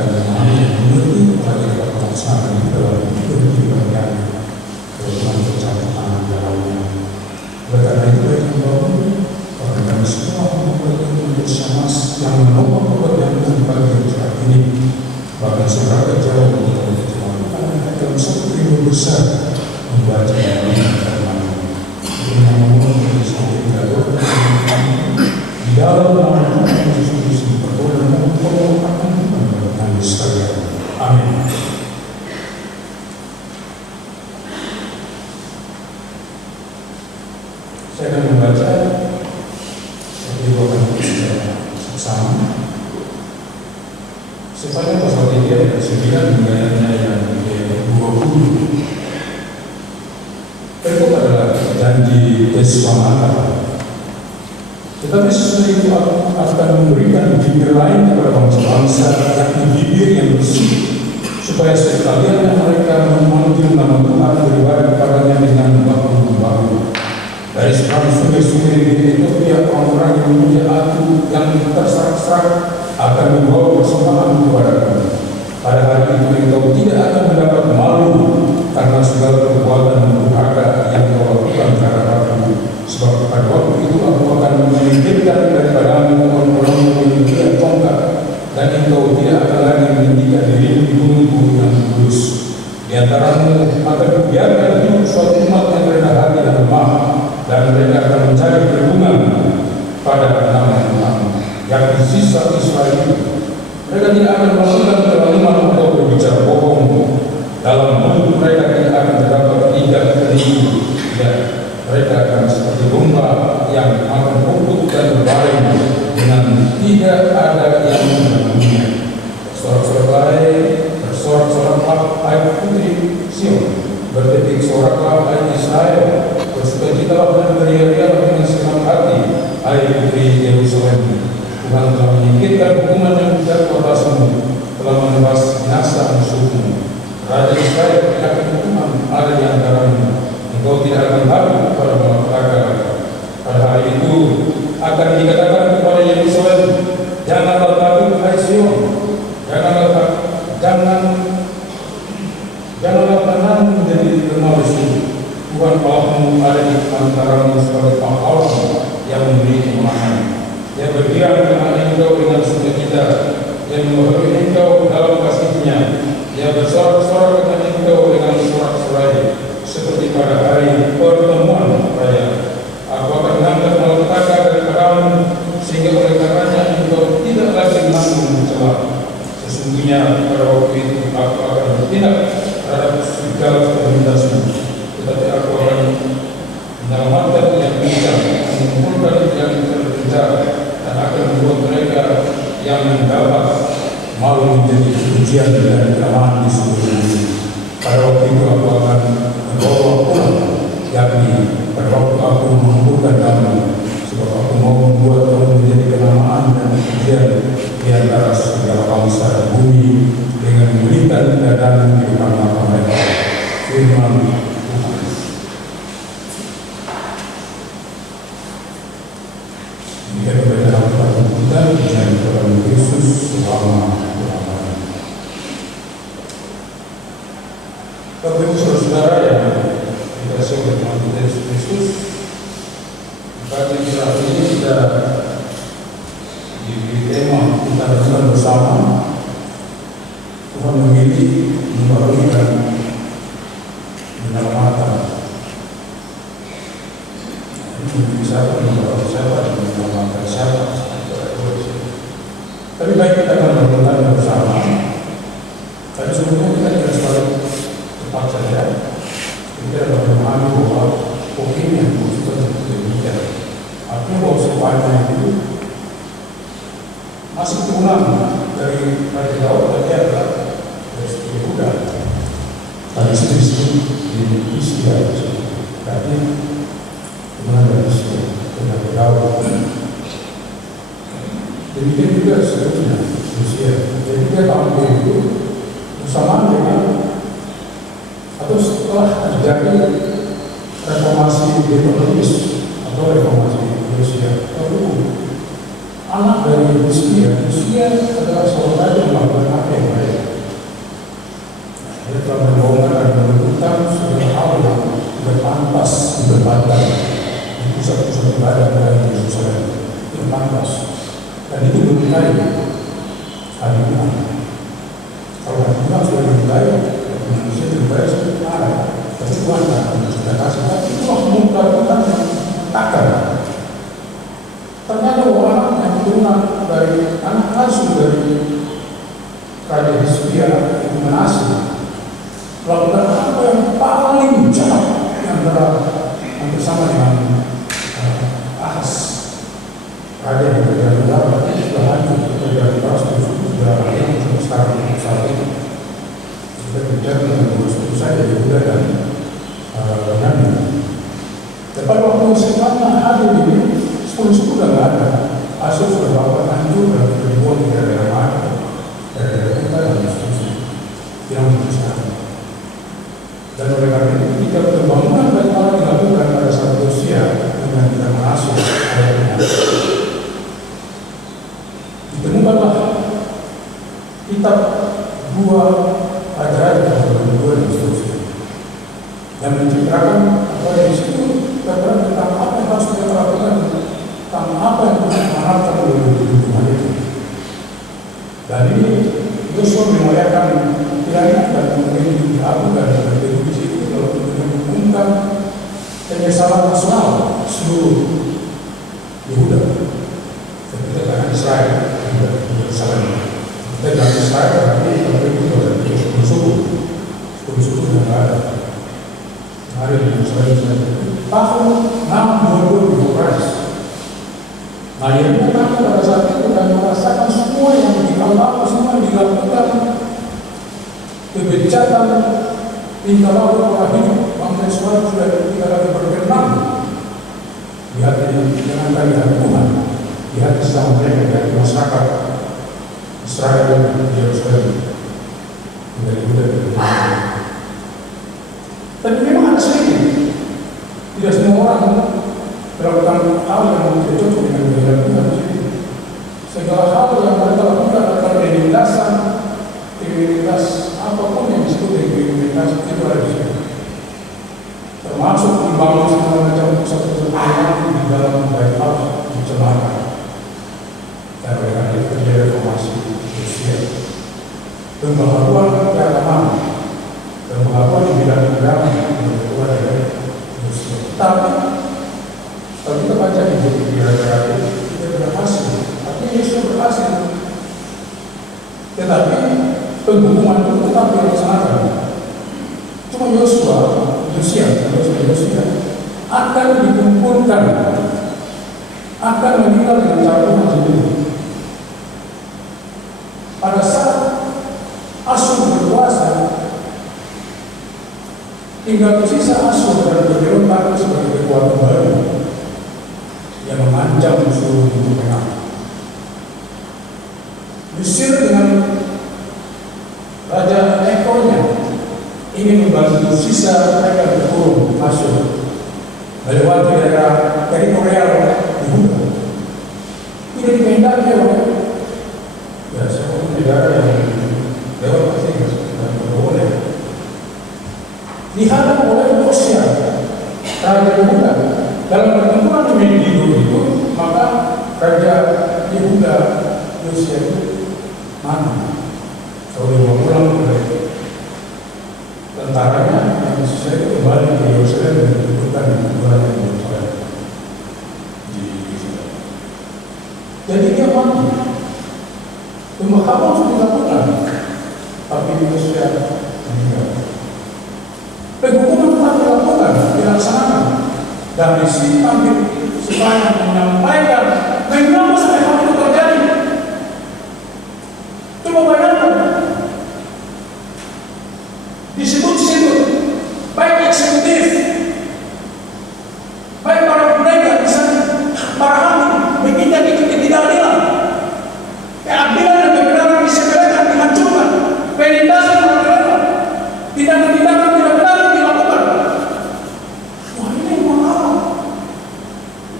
akan memahami dan mengerti apa yang dapat melaksanakan di dalam kehidupan kami, terutama kecampur dalamnya. Oleh karena itu, baik membangun bahwa kami semua membuat bersama yang menopang pekerjaan dan bagi saat ini, bahkan seberapa jauh kita melakukan dalam satu video besar membaca dan firman. Ini yang memohon dari sebagai pelaku di dalam nama Tuhan Yesus Kristus berdoa dan memohon akan Tuhan sekalian. Amin. Saya akan membaca seperti doakan secara sama. Sepanjang pasal 3 ayat 9 hingga ayat 20. Itu adalah janji Yesus. Tetapi sesudah itu akan memberikan bibir lain kepada bangsa-bangsa, yakni bibir yang bersih, supaya sekalian mereka memanggil nama Tuhan beribadah kepadanya dengan baku-baku. Dari seberang sungai-sungai di Ethiopia, orang-orang yang punya aku yang terserak-serak akan membawa persembahan kepadamu. Pada hari itu engkau tidak akan mendapat malu karena segala perbuatan durhaka yang kau lakukan terhadap aku. Sebab pada waktu itu aku akan menyingkirkan daripadamu orang-orang yang memiliki tongkat, dan engkau tidak akan lagi meninggikan dirimu di gunung-gunung yang kudus. Di antaramu akan kubiarkan hidup suatu umat yang rendah hati dan lemah, dan mereka akan mencari perlindungan pada nama Tuhan, yakni sisa Israel itu. Mereka tidak akan melakukan kezaliman atau berbicara bohong. Dalam mulut mereka tidak akan terdapat ikat kening. Ya, mereka akan seperti domba yang akan rumput dan berbaring dengan tidak ada yang mengganggunya. Bersorak-sorai, bersorak-soraklah hai putri Sion, berdetik soraklah hai Israel, bersukacitalah dan beria-rialah dengan senang hati hai putri Yerusalem. Tuhan telah menyingkirkan hukuman yang jatuh atasmu, telah menebas binasa musuhmu. Raja Israel yakin Tuhan ada di antaramu. Engkau tidak akan takut kepada malapetaka. Pada hari itu akan dikatakan kepada Yerusalem, janganlah takut hai Sion, janganlah tenang menjadi lemah lesu. Tuhan Allahmu ada di antaramu sebagai pahlawan yang memberi kemenangan. Dia bergirang dengan engkau dengan sukacita, dia membaharui engkau dalam kasih-Nya. Dia bersorak-sorak dengan engkau dengan sorak-sorai, seperti pada hari pertemuan raya. Aku akan mengangkat malapetaka daripadamu, sehingga oleh karenanya engkau tidak lagi menanggung mencela. Sesungguhnya pada waktu itu aku akan bertindak terhadap segala komunitasmu, tetapi aku akan menyelamatkan yang bijak, mengumpulkan yang terpenjara, dan akan membuat mereka yang mendapat malu menjadi pujian dan kelemahan di seluruh dunia. Pada waktu itu aku akan membawa pulang, yakni pada waktu aku mengumpulkan kamu, sebab aku mau membuat kamu menjadi kenamaan dan pujian di antara segala bangsa dan bumi, dengan memberikan keadaan di depan mata mereka. Firman Tuhan. Jika kita dalam Tuhan kita dan Tuhan Yesus selama Bapak Ibu Saudara yang dikasihi oleh Tuhan kita Yesus Kristus, pagi saat ini kita diberi tema kita renungan bersama. Tuhan memilih membaharui dan menyelamatkan. Ini bisa membaharui siapa dan menyelamatkan siapa. Tapi baik kita akan merenungkan bersama. Tapi sebelumnya kita tidak selalu tepat saja. Kita dapat memahami bahwa poin yang dimaksudkan seperti demikian. Artinya bahwa semuanya itu masih turunan dari Raja Daud dan dia adalah dari suku Yehuda. Tadi istri di Israel, tapi turunan dari Israel, Raja Daud. Demikian juga seterusnya Usia. Jadi dia tahun itu bersamaan dengan atau setelah terjadi reformasi Demonis atau reformasi Rusia. Lalu anak dari Usia adalah seorang raja yang melakukan apa yang Raja Hizkia itu Manasye melakukan apa yang paling jahat hampir sama dengan Ahaz, raja yang kerajaan utara itu sudah hancur, kerajaan utara sudah hilang sampai sekarang saat itu. Kita bicara dengan dua suku saja, Yehuda dan Benyamin. Dan pada waktu semuanya hadir ini, 10 suku sudah nggak ada. Asyur sudah bapak hancur dan sudah dibuang di daerah mana, daerah kita dan seterusnya. Yang sekarang. Dan oleh karena itu, ketika pembangunan Bait Allah dilakukan pada saat Yosia dengan kita Manasye ayatnya, ditemukanlah kitab 2 Raja-Raja pasal 22 dan seterusnya, yang menceritakan bahwa di situ terdapat tentang apa yang harus kita lakukan, tentang apa yang kita harapkan oleh lingkungan itu. Dan ini Yosua memuliakan pilihan dan kemudian dilakukan dan di situ kalau kita mengumumkan penyesalan nasional seluruh Yehuda. Kita jangan Israel, Yerusalem. Kita jangan Israel, tapi kalau itu ada 10 suku yang ada. Hari di Yerusalem tahun 622 Quraisy. Nah, yang kita pada saat itu dan merasakan semua yang dilakukan, semua yang dilakukan, kebejatan tingkah laku pola hidup bangsa Israel sudah tidak lagi berkenan di hati dengan kalian Tuhan, di hati sama mereka, di hati masyarakat Israel dan Yerusalem dari Yehuda ke Yerusalem. Tapi memang ada sedikit, tidak semua orang melakukan hal yang tidak cocok dengan kehidupan Tuhan. Segala hal yang mereka lakukan adalah kriminalitas apapun yang disebut dengan kriminalitas itu ada di sini. Termasuk membangun segala macam pusat-pusat pelayanan di dalam Bait Allah dicemahkan. Dan oleh karena itu terjadi reformasi Rusia. Pembaharuan keagamaan, pembaharuan di bidang agama yang keluar dari Rusia. Tapi kalau kita baca di raja-raja itu berhasil, artinya Yesus berhasil. Tetapi penghukuman itu tetap dilaksanakan. Cuma Yosia akan dikumpulkan, akan meninggal dengan cara Tuhan sendiri. Pada saat Asyur berkuasa, tinggal tersisa Asyur dan berberontak sebagai kekuatan baru yang mengancam seluruh Timur Tengah. Mesir dengan Raja Nekonya ingin membantu sisa mereka berkurung Asyur melewati daerah teritorial Yehuda. Tidak dikehendaki oleh siapapun negara yang lewat pasti tidak boleh. Dihadap oleh Yosia, Raja Yehuda. Dalam pertempuran di Megiddo itu, maka Raja Yehuda Yosia itu mati. Kalau dibawa oleh tentaranya yang selesai itu kembali ke Yerusalem dan dikumpulkan di kuburan di Yerusalem. Jadi dia mati. Pemakaman sudah dilakukan, tapi Yosia meninggal. Penghukuman telah dilakukan, dilaksanakan. Dan di sini kami supaya menyampaikan mengapa sampai hal itu terjadi. Coba bayangkan, disebut-sebut baik eksekutif, baik para pendeta, para hakim menginjak itu ketidakadilan, keadilan dan kebenaran disepelekan, dihancurkan, penindasan dilakukan, tindakan-tindakan tidak benar dilakukan. Wah, ini memang haram.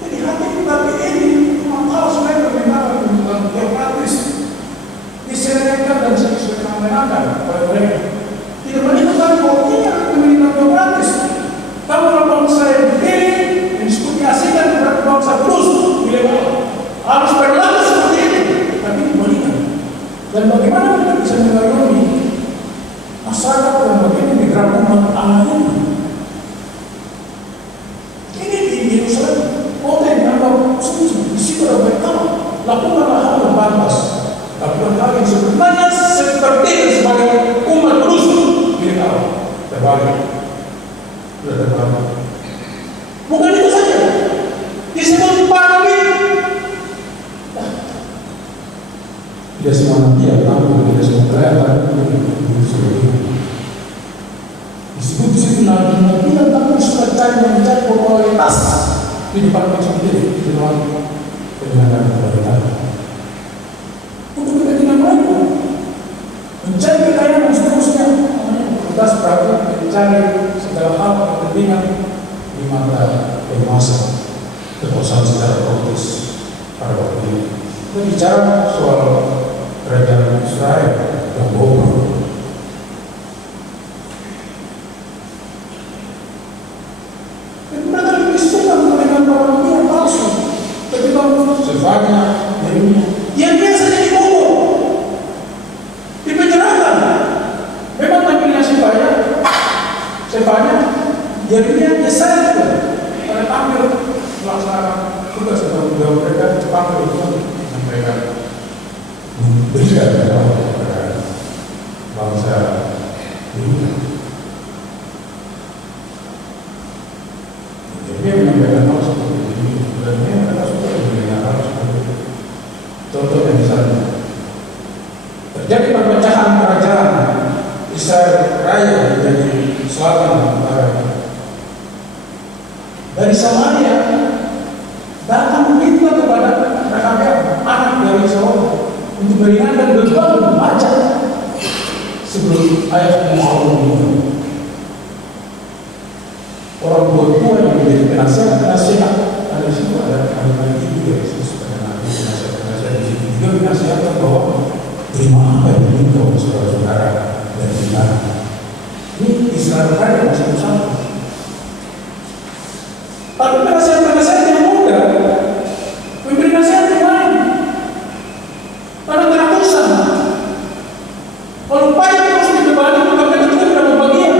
Jadi hakim tapi ini memang harus mereka memang teokratis, diselewengkan dan disewenang-wenangkan oleh mereka. Tidak menentukan bahwa ini akan pemerintahan teokratis. Kalau bangsa yang dipilih, yang diskusiasikan terhadap bangsa terus dilebar, harus berlaku seperti ini. Tapi dibalikan. Dan bagaimana kita bisa mengayomi masyarakat yang begini digerakkan umat Allah ini? Ini di Yerusalem, kota yang dianggap suci, di situ ada Bait Allah. Lakukanlah hal yang pantas, lakukan hal yang sebenarnya seperti mencari popularitas di depan eksekutif, di depan penyelenggara pemerintahan. Untuk kepentingan mereka, mencari kekayaan dan seterusnya, otoritas praktik mencari segala hal kepentingan di mata penguasa, kekuasaan secara politis pada waktu itu. Kita bicara soal kerajaan Israel yang bobrok. Yang biasanya dibobol, dipenjarakan. Memang tampilnya Sefanya, jadinya Yesaya juga. Pada tampil melaksanakan tugas atau tanggung mereka, tampil itu menyampaikan berikan kepada bangsa Yehuda. Jadi dia menyampaikan hal seperti ini, dan dia adalah suka mendengar hal seperti itu. Contohnya misalnya, terjadi perpecahan kerajaan Israel Raya menjadi selatan dan utara. Dari Samaria datang minta kepada Rehabeam, anak dari Saul, untuk meringankan beban pajak sebelum ayat Allah itu. Orang tua yang menjadi penasihat ada di situ, ada kalimat itu dari situ. Dia menasihatkan bahwa terima apa yang diminta oleh saudara-saudara dan kita. Ini Israel Raya masih bersama. Tapi penasihat-penasihat yang muda memberi nasihat yang lain. Karena teratusan. Kalau payah harus dibebani, maka mereka juga tidak membagian.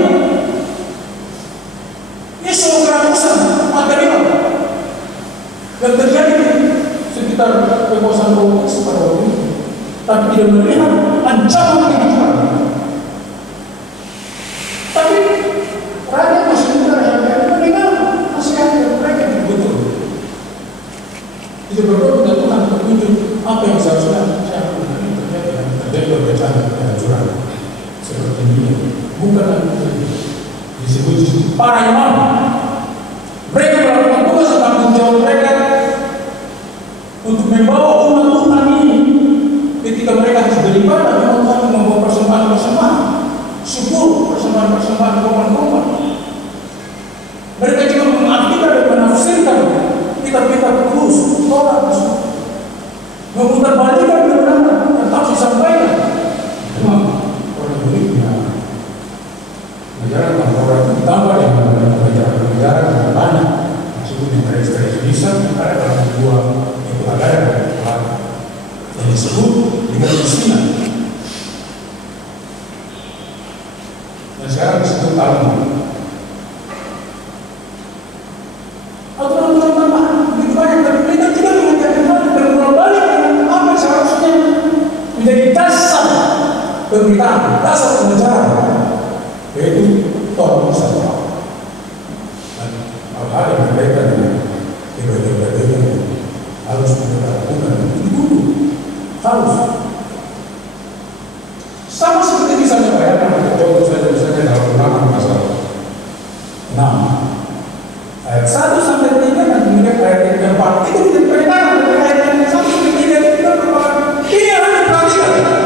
Ini soal keratusan material yang terjadi sekitar kekuasaan politis pada waktu itu, tapi tidak melihat ancaman kehidupan. Tapi raja masih muda yang mendengar nasihat mereka yang betul. Itu berdoa kepada Tuhan petunjuk apa yang seharusnya saya lakukan. Terjadi perpecahan dan kehancuran seperti ini. Bukan disebut para imam. Mereka melakukan tugas tanggung jawab mereka untuk membawa umat Tuhan ini. Ketika mereka harus beribadah, memang Tuhan membawa persembahan-persembahan, syukur, persembahan-persembahan, korban-korban. Mereka juga mengartikan dan menafsirkan kitab-kitab kudus, Torah, memutarbalikkan kebenaran yang harus disampaikan. Memang orang uniknya menjalankan Torah itu ditambah dengan pengajaran-pengajaran yang banyak. Maksudnya yang tradisi bisa ada dalam sebuah ada yang disebut dengan kemiskinan. Dan sekarang disebut Talmud. Aturan-aturan tambahan begitu banyak, tapi mereka tidak mengajarkan hal yang berulang balik dengan apa yang seharusnya menjadi dasar pemberitaan, dasar pengajaran, yaitu Torah Musa. Dan hal-hal yang berkaitan dengan ibadah-ibadah harus kita lakukan dulu, harus sama seperti misalnya bayangkan contoh saja misalnya dalam Ulangan pasal 6 ayat 1 sampai 3 dan kemudian ayat 4 itu menjadi perintangan dari ayat 1 sampai 3 itu kita merupakan ini yang harus diperhatikan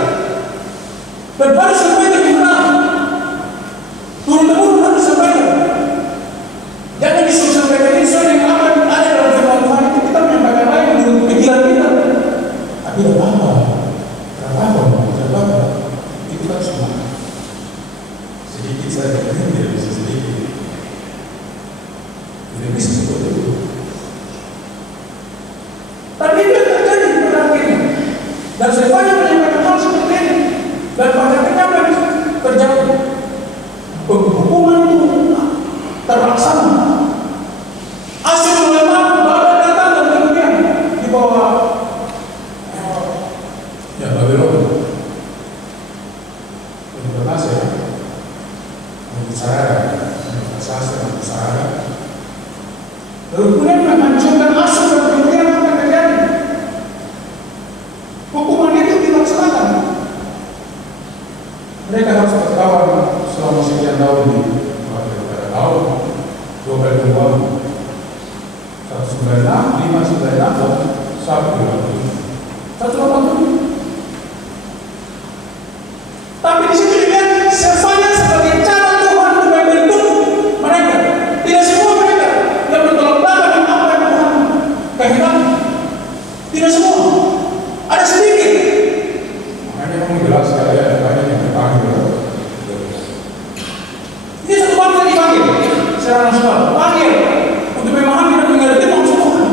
dan harus sampai ke benar turun-temurun harus sampaikan. Jangan disuruh sampaikan ini soal yang akan ada dalam firman Tuhan itu kita menyampaikan lain menurut pikiran kita. Tapi tidak apa-apa, itu kan cuma sedikit saja, tidak bisa sedikit, tidak bisa seperti itu. Tapi itu yang terjadi pada akhirnya, dan saya banyak menyampaikan hal seperti ini, dan pada akhirnya terjadi penghukuman itu terlaksana. Hasil ulama baru datang dan kemudian dibawa Babylon. Indonesia, Sarah, Sarah. Lalu kemudian menghancurkan asal dan kemudian apa yang terjadi? Hukuman itu dilaksanakan. Mereka harus berkawan selama sekian tahun di tahun. 2 kali uang 196, 596, 187. Tapi di situ dilihat semuanya sebagai cara Tuhan untuk membentuk mereka. Tidak semua mereka yang bertolak belakang dengan apa yang Tuhan kehendaki. Tidak semua. Ada sedikit. Makanya kamu jelas saya banyak yang dipanggil. Ini satu bangsa dipanggil secara nasional. Panggil untuk memahami dan mengerti maksud Tuhan.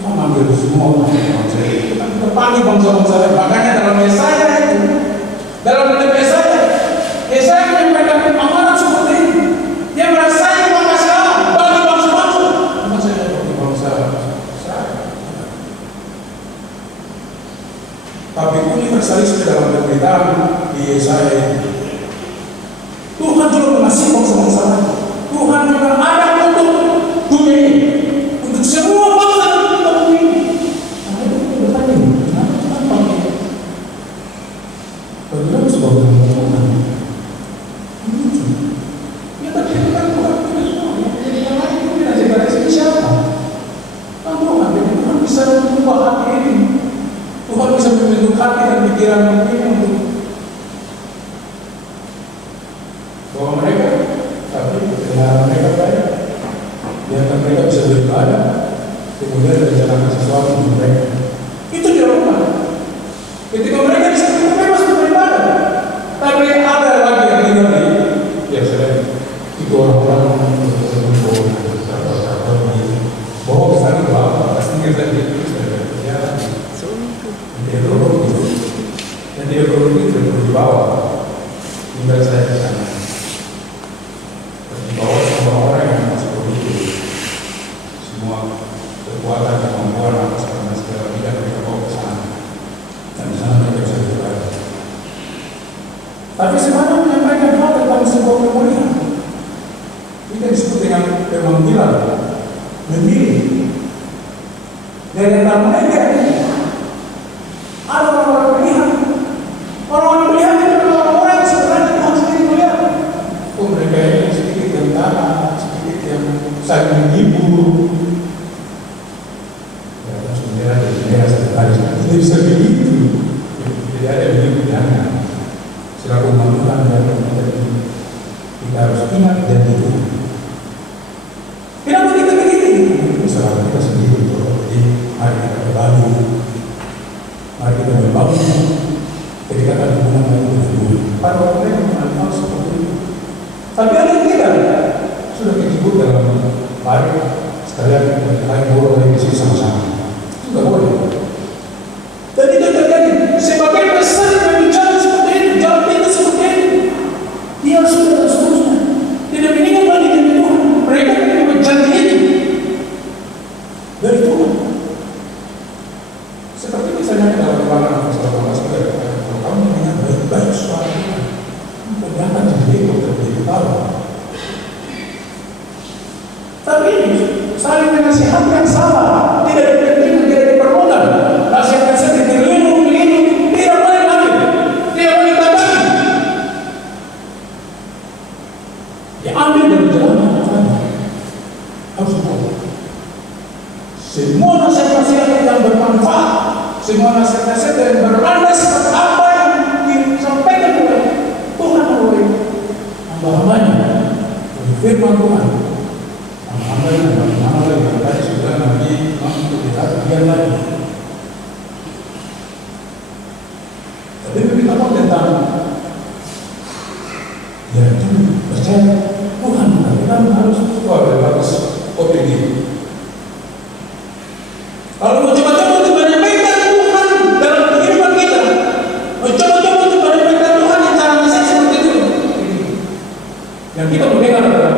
Tuhan manggil semua orang bangsa itu. Kita panggil bangsa-bangsa lain. Makanya dalam Yesaya itu, dalam kitab Yesaya menyampaikan amanat seperti ini. Dia merasai bangsa Allah bagi bangsa-bangsa. Bukan saja bagi bangsa Israel, tapi universalisme dalam pemberitaan di Yesaya ini. Tuhan juga mengasihi bangsa-bangsa lain. Tuhan juga ada untuk dunia ini, untuk semua bangsa di bumi ini. Nah, itu kita bertanya, kenapa Tuhan panggil? Bagaimana sebuah Tuhan? Lucu. Ya tapi kan Tuhan punya semua. Yang lain itu tidak jelas siapa. Kan Tuhan, jadi Tuhan bisa mengubah hati ini. Tuhan bisa membentuk hati dan pikiran ini untuk bahwa mereka, tapi kebenaran mereka baik. Biarkan mereka bisa beribadah, kemudian rencanakan sesuatu untuk mereka. Itu dilakukan. Ketika mereka bisa bebas beribadah, tapi ada lagi yang tinggal di Yerusalem. Itu orang-orang bahwa misalnya bahwa pasti kita itu sudah berjalan. Dia perlu itu, dan dia perlu itu dibawa. Tinggal saya di sana. Dibawa semua orang yang masuk produktif, semua kekuatan dan kemampuan atas karena segala bidang mereka bawa ke sana, dan di sana mereka bisa beribadah. Tapi sebenarnya menyampaikan hal tentang sebuah pemulihan. Kita disebut dengan pemanggilan, memilih. Dan yang mereka ini ada orang-orang pilihan. Orang-orang pilihan itu adalah orang-orang yang sebenarnya Tuhan sendiri melihat. Oh, mereka ini sedikit yang tanah, sedikit yang saling menghibur. Ya, sebenarnya tidak bisa begitu. Tidak ada begitu jangan. Selaku umat Tuhan dan kita harus ingat dan itu. Kenapa kita begini? Kesalahan kita sendiri. Jadi mari kita berbalik. Mari kita membangun kedekatan hubungan yang lebih. Pada waktu mereka mengenal seperti itu. Tapi ada yang tidak. Sudah disebut dalam mari sekalian kita boleh dari sini sama-sama. Itu tidak boleh. Dan itu terjadi. Sebagai pesan yang bicara seperti ini, jalan pintu seperti ini, dia sudah dan seterusnya. Tidak mengingat lagi dari Tuhan. Mereka menerima janji itu dari Tuhan. Seperti misalnya dalam Keluaran pasal 18 kalau kamu mendengar baik-baik suara Tuhan, jangan jadi terjadi tahu. Tapi saling menasihati yang salah, tidak dipenting, tidak diperlukan. Nasihat yang sedih dilindung, tidak boleh lagi, tidak boleh tambah. Diambil dari jalan yang Tuhan. Harus tahu. Semua nasihat-nasihat yang bermanfaat, semua nasihat-nasihat yang berlandas apa yang disampaikan oleh Tuhan oleh hamba-hambanya, oleh firman Tuhan. Hamba-hambanya, hamba-hamba yang tadi sudah nanti untuk kita bagian lagi. Tapi kita tahu tentang ya itu percaya Tuhan, kita harus harus opini. Kalau mau coba-coba untuk menyampaikan Tuhan dalam kehidupan kita, mau coba-coba untuk menyampaikan Tuhan yang cara nasihat seperti itu, yang kita mendengar adalah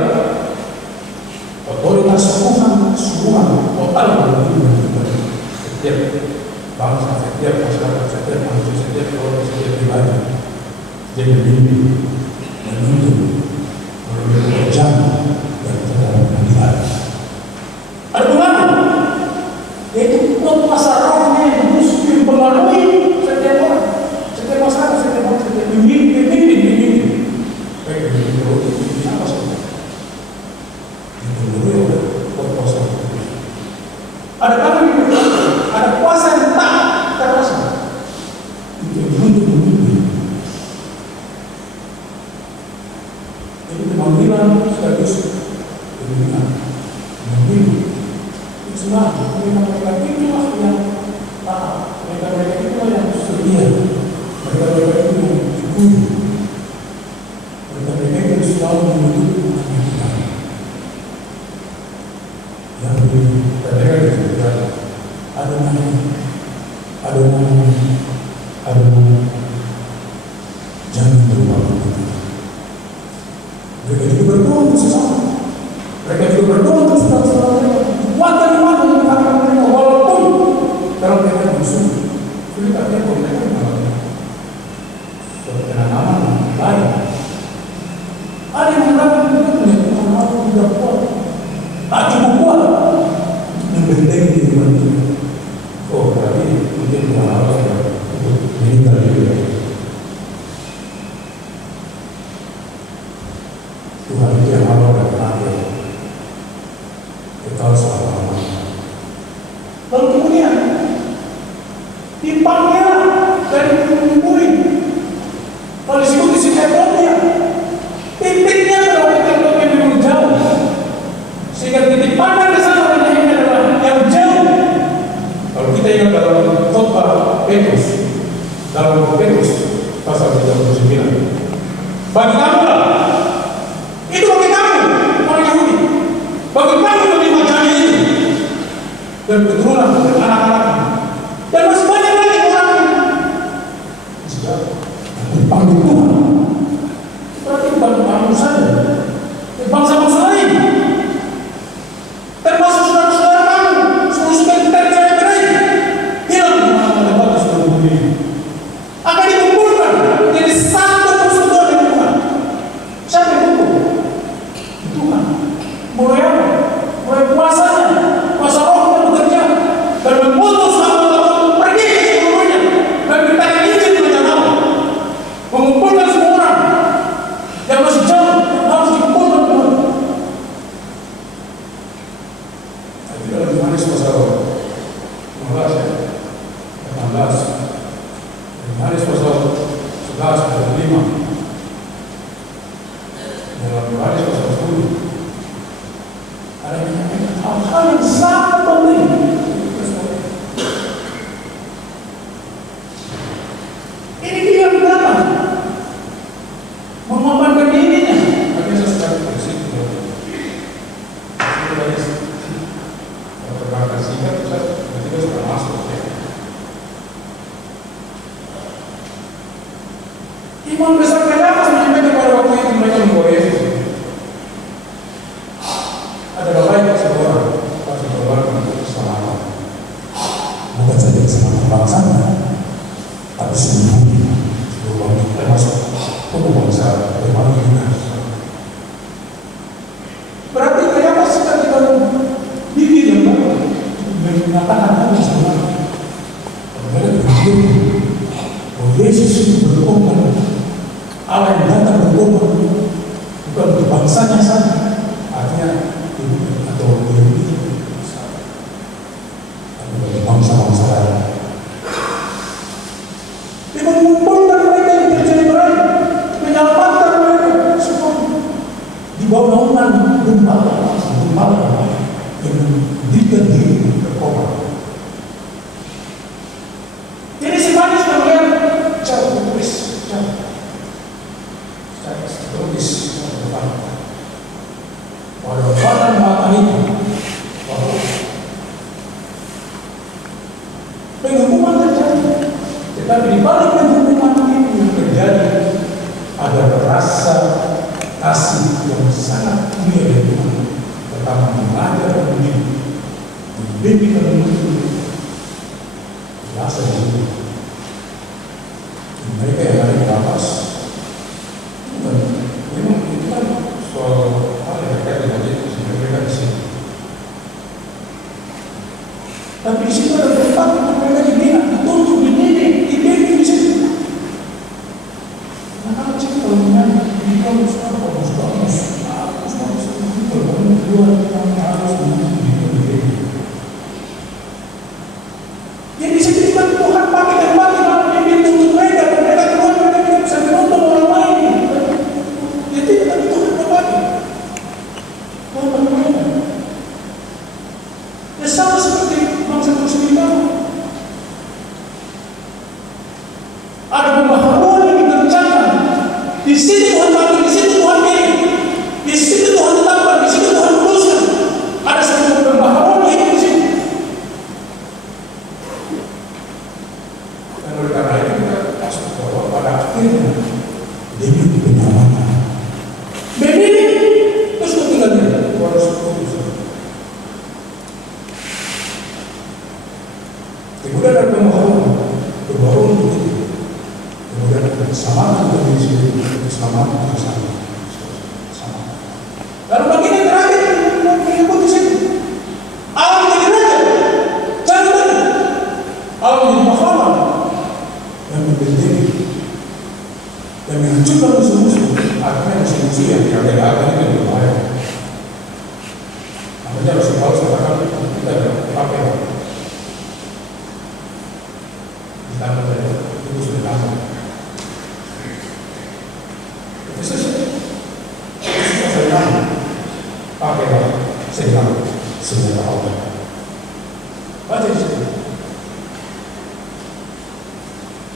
otoritas Tuhan semua total dalam kehidupan kita. Setiap bangsa, setiap masyarakat, setiap manusia, setiap keluarga, setiap pribadi, dia membimbing, menuntun, bekerja dan dalam pengadilan. Ada pengaruh, yaitu kuasa rohnya yang terus mempengaruhi setiap orang, setiap masyarakat, setiap orang, setiap pemimpin. Baik, apa saja. pemanggilan sekaligus pembinaan. Memilih Islam, mereka itulah yang taat, mereka itulah yang setia, mereka itu yang jujur, mereka yang selalu menuntut kita. Yang mereka juga ada jangan berubah. Mereka juga berdoa untuk sesama. Mereka juga berdoa untuk saudara-saudara mereka. Kuatkan iman dan kata mereka walaupun dalam mereka musuh. Sulit artinya mereka mengalami suatu penanaman lain. Ada yang mengatakan punya Tuhan Allah tidak kuat, tak cukup kuat membentengi iman kita. Oh, berarti mungkin Tuhan Allah sudah meninggal juga. Tuhan itu yang Allah dan adil, kekal selama-lamanya. Lalu kemudian dipanggil dari murid. Kalau disebut di sini Ethiopia, titiknya adalah Ethiopia memang jauh, sehingga titik pandang di sana adalah yang jauh. Kalau kita ingat dalam khotbah Petrus, dalam Petrus pasal 39, bagi kamu lah, itu bagi kamu orang Yahudi, bagi kamu menerima janji itu dan keturunan dan anak-anakmu, dan masih banyak lagi orang yang sudah dipanggil Tuhan. Berarti bukan kamu saja, bangsa-bangsa lain, termasuk saudara-saudara kamu, seluruh kita di sana berai, hilang di mana ada batas dalam dunia, akan dikumpulkan menjadi satu persatuan dengan Tuhan. Siapa yang kumpul? Tuhan. Mulai apa? Mulai kuasanya, kuasa roh yang bekerja dan memutus hamba-hamba untuk pergi ke seluruhnya dan beritakan Injil kepada Allah, mengumpulkan semua orang yang masih jauh yang harus dikumpulkan Tuhan. Tapi dalam Yohanes pasal 15 ya, 16, Yohanes pasal 11 ayat 5, dalam Yohanes pasal 10 ada yang menyampaikan hal-hal yang sangat penting. Ini dia yang datang mengorbankan dirinya. Tapi saya sekarang bersih kalau terbakar singkat, kita sudah masuk ya. Imam besar Kayafas menyampaikan pada waktu itu mereka membawa Yesus. Adalah baik sebuah orang pasti berwarna untuk keselamatan. Bukan saja keselamatan bangsanya, tapi seluruhnya, seluruh termasuk untuk bangsa termasuk juga. Berarti Kayafas sudah di dalam diri yang baru menyatakan hal sebenarnya. Mereka berpikir bahwa Yesus itu berkorban, Allah yang datang berkorban bukan untuk bangsanya saja, artinya atau Yahudi, tapi bagi bangsa-bangsa lain. Dia mengumpulkan mereka yang terjadi berat, menyelamatkan mereka semua di bawah naungan gembala yang mendirikan diri berkorban. Jadi si manis sudah melihat jauh tulis, jauh tulis pada badan mata itu bahwa penghukuman terjadi, tetapi di balik penghukuman itu yang terjadi ada rasa kasih yang sangat mulia dari Tuhan. Pertama mengajar dan mendidik, membimbing dan menuntun rasa itu. Mereka yang ada di atas memang itu kan soal hal yang terkait dengan itu sehingga mereka di sini. Tapi di situ ada tempat untuk mereka dibina, dituntut, dididik, dibimbing di situ. Nah kalau cek kalau menyanyi, di kalau sekarang bagus, selamat untuk diri sendiri, selamat untuk sama. Lalu bagian yang terakhir mengikuti situ. Allah menjadi raja, jangan benar. Allah menjadi pahlawan yang membentengi, yang menghancurkan musuh-musuh. Artinya musuh-musuh yang tiada itu berbahaya. Makanya Rasul Paulus katakan kita pakai ditambah saja itu sudah lama. Itu saya pakailah senjata Allah. Baca di situ.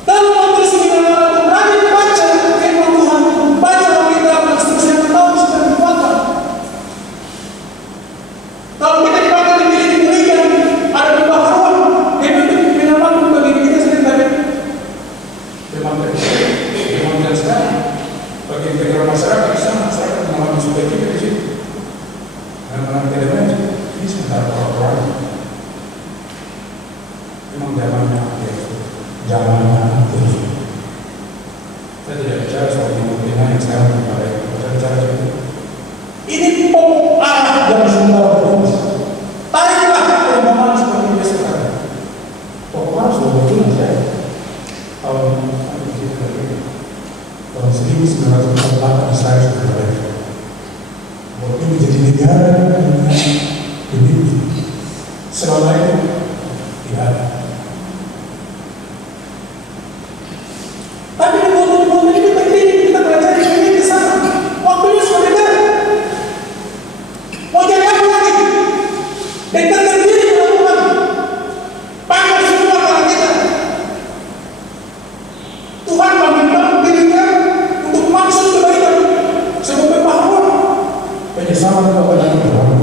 Dan waktu sembilan rajin baca firman Tuhan, baca Alkitab dan seterusnya, tahu sudah dibuatkan. Kalau kita dipakai dipilih-pilihkan, ada pembaharuan, itu penyelamat bagi kita sendiri tadi. Memang sekarang bagi integral masyarakat di sana, masyarakat mengalami sudah kita di situ. Dan mengalami elemen ini sementara orang-orang. Memang zamannya itu. Saya tidak bicara soal kemungkinan yang sekarang dipakai. Saya bicara itu. Ini pokok arah dari sementara berdoa. Tariklah permohonan seperti biasa kata. Pokok arah sudah berdoa saya. Tahun 1948 Israel sudah berada. Waktu menjadi negara ini selama itu tidak ada. Tapi di momen ini penting kita belajar ini ke sana. Waktunya sudah dekat. Mau jadi apa lagi? Dekatkan diri dengan Tuhan. Panggil semua orang kita. Tuhan meminta dirinya untuk maksud kebaikan sebagai pahlawan. Penyesalan kepada Tuhan.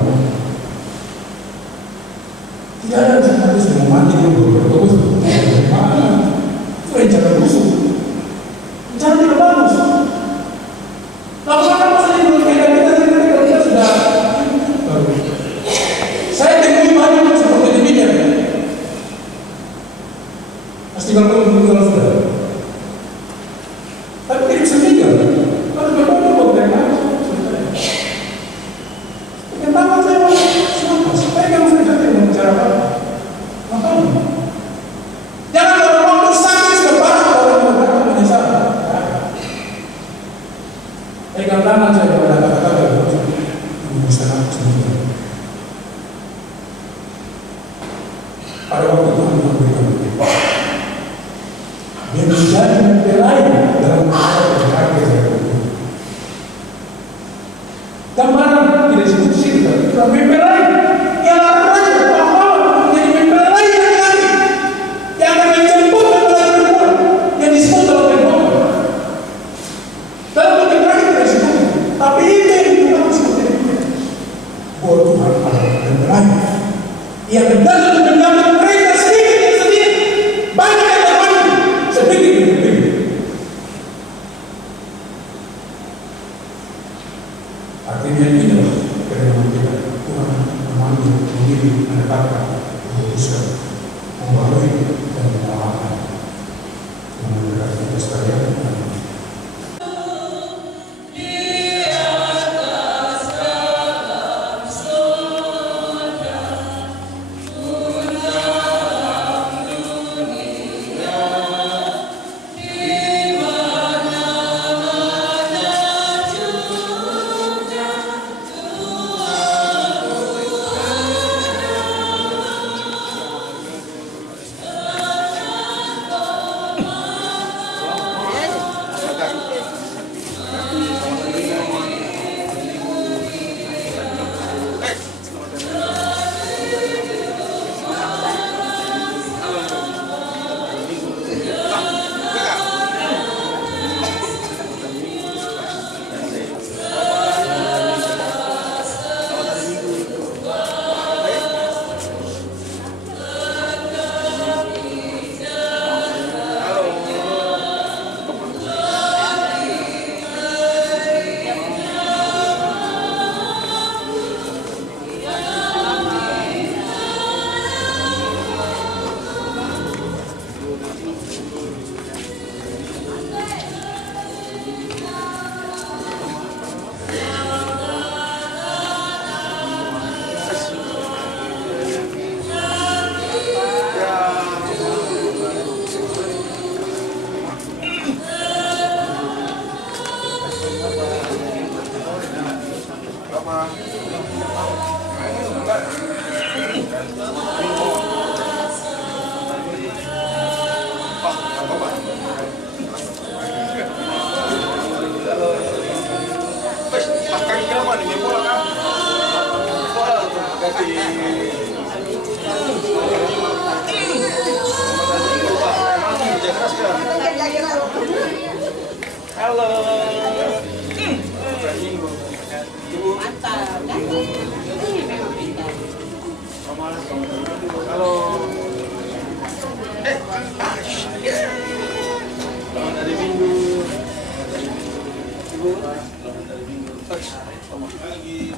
Tidak ada yang sudah mati yang berdoa. Bagaimana? Itu rencana musuh. Rencana tidak bagus. Lakukan apa saja menurut kita sudah. Saya temui banyak seperti demikian. Pasti kalau sudah. Tapi tidak bisa tinggal. Kalau berdoa buat mereka. Tangan saya siapa? Pegang saja dengan bicara apa? Ngapain? Jangan ada waktu sakit sebarang orang yang menyesal. Pegang tangan saya kepada kata-kata menyesal sendiri. Pada waktu Tuhan memberikan kita, dia menjadi mempelai dalam berbagai zaman. Gambaran tidak disebut di sini, tapi mempelai yang raja, pahlawan, menjadi mempelai yang akan menjemput mempelai perempuan yang disebut dalam firman. Dalam konteks lagi tidak disebut, tapi itu yang Tuhan seperti itu. Bahwa Tuhan adalah mempelai yang benar untuk menjamin mereka sedikit, banyak yang terbantu, sedikit. Artinya inilah kerelaan kita. Tuhan memanggil, mengirim, menetapkan, memutuskan, membaloi dan menyelamatkan. Tuhan memberkati kita sekalian. Mantap. Ini memang pintar. Halo. Selamat hari Minggu. Ibu. Selamat hari Minggu. Selamat pagi.